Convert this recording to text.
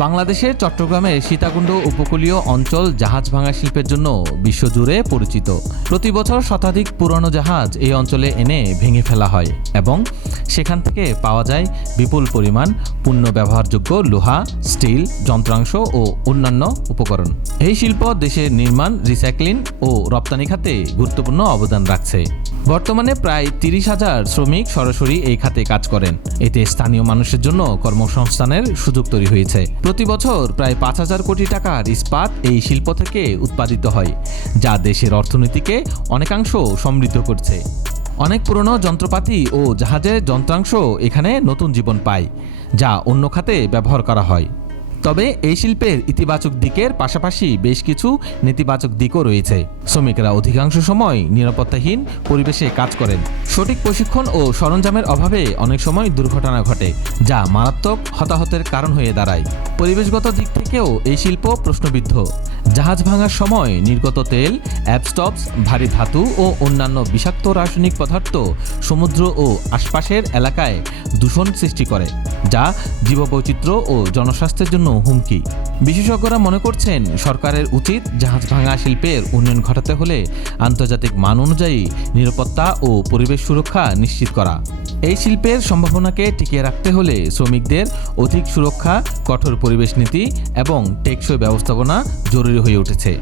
বাংলাদেশের চট্টগ্রামের সীতাকুণ্ড উপকূলীয় অঞ্চল জাহাজ ভাঙা শিল্পের জন্য বিশ্বজুড়ে পরিচিত। প্রতি বছর শতাধিক পুরনো জাহাজ এই অঞ্চলে এনে ভেঙে ফেলা হয় এবং সেখান থেকে পাওয়া যায় বিপুল পরিমাণ পুনঃ ব্যবহারযোগ্য লোহা, স্টিল, যন্ত্রাংশ ও অন্যান্য উপকরণ। এই শিল্প দেশের নির্মাণ, রিসাইক্লিং ও রপ্তানি খাতে গুরুত্বপূর্ণ অবদান রাখছে। বর্তমানে প্রায় ৩০,০০০ শ্রমিক সরাসরি এই খাতে কাজ করেন। এতে স্থানীয় মানুষের জন্য কর্মসংস্থানের সুযোগ তৈরি হয়েছে। প্রতি বছর প্রায় ৫,০০০ কোটি টাকার ইস্পাত এই শিল্প থেকে উৎপাদিত হয়, যা দেশের অর্থনীতিকে অনেকাংশ সমৃদ্ধ করছে। অনেক পুরনো যন্ত্রপাতি ও জাহাজের যন্ত্রাংশ এখানে নতুন জীবন পায়, যা অন্য খাতে ব্যবহার করা হয়। তবে এই শিল্পের ইতিবাচক দিকের পাশাপাশি বেশ কিছু নেতিবাচক দিকও রয়েছে। শ্রমিকরা অধিকাংশ সময় নিরাপত্তাহীন পরিবেশে কাজ করেন। সঠিক প্রশিক্ষণ ও সরঞ্জামের অভাবে অনেক সময় দুর্ঘটনা ঘটে, যা মারাত্মক হতাহতের কারণ হয়ে দাঁড়ায়। পরিবেশগত দিক থেকেও এই শিল্প প্রশ্নবিদ্ধ। জাহাজ ভাঙার সময় নির্গত তেল, অ্যাবস্টপস, ভারী ধাতু ও অন্যান্য বিষাক্ত রাসায়নিক পদার্থ সমুদ্র ও আশপাশের এলাকায় দূষণ সৃষ্টি করে, যা জীববৈচিত্র্য ও জনস্বাস্থ্যের জন্য হুমকি। বিশেষজ্ঞরা মনে করছেন, সরকারের উচিত জাহাজ ভাঙা শিল্পের উন্নয়ন ঘটাতে হলে আন্তর্জাতিক মান অনুযায়ী নিরাপত্তা ও পরিবেশ সুরক্ষা নিশ্চিত করা। এই শিল্পের সম্ভাবনাকে টিকিয়ে রাখতে হলে শ্রমিকদের অধিক সুরক্ষা, কঠোর পরিবেশ নীতি এবং টেকসই ব্যবস্থাপনা জরুরি হয়ে উঠেছে।